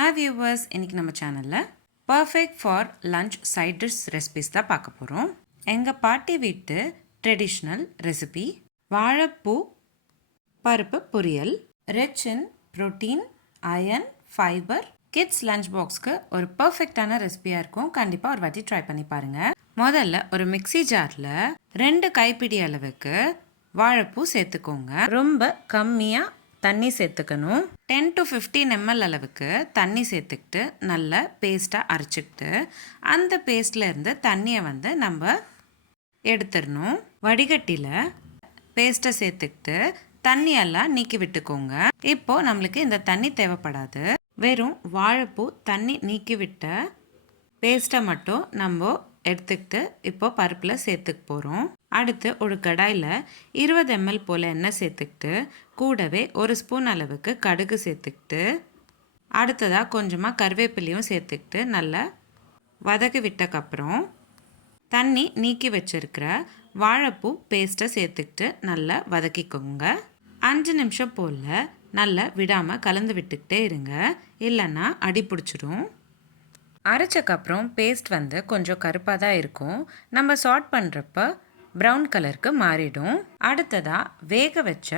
Hi viewers, இன்னைக்கு நம்ம சேனல்ல perfect for lunch side dish recipes தான் பார்க்க போறோம். எங்க பாட்டி வீட்டு ட்ரெடிஷனல் ரெசிபி வாழைப்பூ பருப்பு பொரியல், rich in protein, iron, fiber, kids lunch boxக்கு ஒரு பெர்ஃபெக்ட்டான ரெசிபியா இருக்கும். கண்டிப்பா ஒரு வாட்டி ட்ரை பண்ணி பாருங்க. முதல்ல ஒரு மிக்ஸி ஜார்ல 2 கைப்பிடி அளவுக்கு வாழைப்பூ சேர்த்துக்கோங்க. ரொம்ப கம்மியா தண்ணி சேர்த்துக்கணும். 10 to 15 ml அளவுக்கு தண்ணி சேர்த்துக்கிட்டு நல்லா பேஸ்ட்டாக அரைச்சிக்கிட்டு அந்த பேஸ்ட்ல இருந்து தண்ணியை நம்ம எடுத்துடணும். வடிகட்டியில் பேஸ்ட்டை சேர்த்துக்கிட்டு தண்ணியெல்லாம் நீக்கி விட்டுக்கோங்க. இப்போது நம்மளுக்கு இந்த தண்ணி தேவைப்படாது. வெறும் வாழைப்பூ தண்ணி நீக்கி விட்ட பேஸ்ட்டை மட்டும் நம்ம எடுத்துக்கிட்டு இப்போ பருப்பில் சேர்த்துக்க போகிறோம். அடுத்து ஒரு கடாயில் 20 ml போல் எண்ணெய் சேர்த்துக்கிட்டு கூடவே 1 ஸ்பூன் அளவுக்கு கடுகு சேர்த்துக்கிட்டு அடுத்ததாக கொஞ்சமாக கருவேப்பிலையும் சேர்த்துக்கிட்டு நல்லா வதக்கி விட்டக்கப்புறம் தண்ணி நீக்கி வச்சுருக்கிற வாழைப்பூ பேஸ்ட்டை சேர்த்துக்கிட்டு நல்லா வதக்கிக்கோங்க. 5 நிமிஷம் போல் நல்லா விடாமல் கலந்து விட்டுக்கிட்டே இருங்க, இல்லைன்னா அடி பிடிச்சிடும். அரைச்சக்கப்புறம் பேஸ்ட் கொஞ்சம் கருப்பாக தான் இருக்கும். நம்ம சார்ட் பண்ணுறப்ப ப்ரௌன் கலருக்கு மாறிடும். அடுத்ததாக வேக வச்ச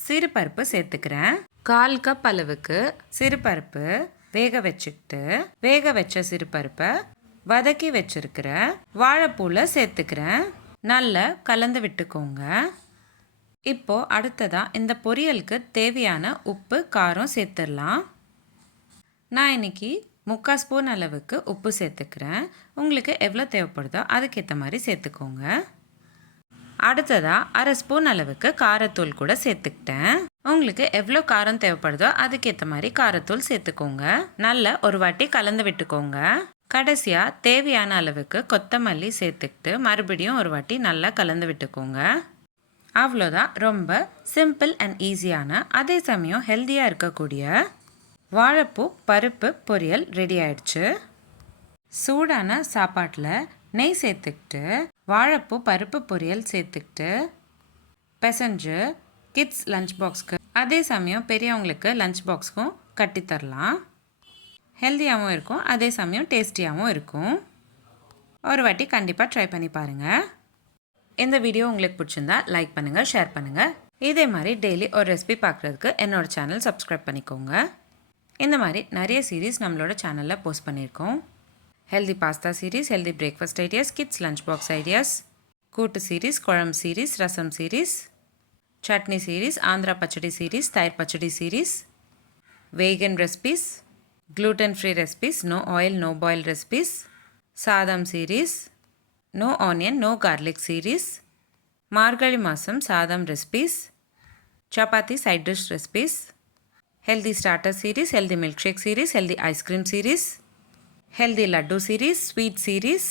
சிறுபருப்பு சேர்த்துக்கிறேன். 1/4 கப் அளவுக்கு சிறுபருப்பு வேக வச்சுக்கிட்டு வேக வச்ச சிறுபருப்பை வதக்கி வச்சிருக்கிற வாழைப்பூவில் சேர்த்துக்கிறேன். நல்லா கலந்து விட்டுக்கோங்க. இப்போது அடுத்ததாக இந்த பொரியலுக்கு தேவையான உப்பு காரம் சேர்த்துடலாம். நான் இன்னைக்கு 3/4 ஸ்பூன் அளவுக்கு உப்பு சேர்த்துக்கிறேன். உங்களுக்கு எவ்வளோ தேவைப்படுதோ அதுக்கேற்ற மாதிரி சேர்த்துக்கோங்க. அடுத்ததாக 1/2 ஸ்பூன் அளவுக்கு காரத்தூள் கூட சேர்த்துக்கிட்டேன். உங்களுக்கு எவ்வளோ காரம் தேவைப்படுதோ அதுக்கேற்ற மாதிரி காரத்தூள் சேர்த்துக்கோங்க. நல்லா ஒரு வாட்டி கலந்து விட்டுக்கோங்க. கடைசியாக தேவையான அளவுக்கு கொத்தமல்லி சேர்த்துக்கிட்டு மறுபடியும் ஒரு வாட்டி நல்லா கலந்து விட்டுக்கோங்க. அவ்வளோதான். ரொம்ப சிம்பிள் அண்ட் ஈஸியான அதே சமயம் ஹெல்த்தியாக இருக்கக்கூடிய வாழைப்பூ பருப்பு பொரியல் ரெடி ஆயிடுச்சு. சூடான சாப்பாட்டில் நெய் சேர்த்துக்கிட்டு வாழைப்பூ பருப்பு பொரியல் சேர்த்துக்கிட்டு பிசைஞ்சு கிட்ஸ் லஞ்ச் பாக்ஸ்க்கு அதே சமயம் பெரியவங்களுக்கு லஞ்ச் பாக்ஸ்க்கும் கட்டித்தரலாம். ஹெல்த்தியாகவும் இருக்கும், அதே சமயம் டேஸ்டியாகவும் இருக்கும். ஒரு வாட்டி கண்டிப்பாக ட்ரை பண்ணி பாருங்கள். இந்த வீடியோ உங்களுக்கு பிடிச்சிருந்தா லைக் பண்ணுங்கள், ஷேர் பண்ணுங்கள். இதே மாதிரி டெய்லி ஒரு ரெசிபி பார்க்குறதுக்கு என்னோடய சேனல் சப்ஸ்கிரைப் பண்ணிக்கோங்க. இந்த மாதிரி நிறைய சீரீஸ் நம்மளோட சேனலில் போஸ்ட் பண்ணியிருக்கோம். Healthy pasta series, healthy breakfast ideas, kids lunch box ideas, kootu series, kuzhambu series, rasam series, chutney series, Andhra pachadi series, தயிர் pachadi series, vegan recipes, gluten free recipes, no oil no boil recipes, சாதம் series, no onion no garlic series, மார்கழி மாதம் சாதம் recipes, chapati side dish recipes, healthy starter series, healthy milkshake series, healthy ice cream series, healthy laddu series, sweet series,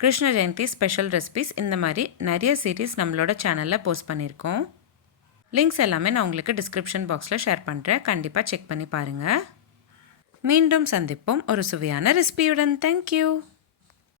krishnajayanthi special recipes. இந்த மாதிரி நிறைய series நம்மளோட சேனலில் post பண்ணியிருக்கோம். லிங்க்ஸ் எல்லாமே நான் உங்களுக்கு டிஸ்கிரிப்ஷன் பாக்ஸில் ஷேர் பண்ணுறேன். கண்டிப்பாக செக் பண்ணி பாருங்கள். மீண்டும் சந்திப்போம் ஒரு சுவையான ரெசிபியுடன். தேங்க்யூ.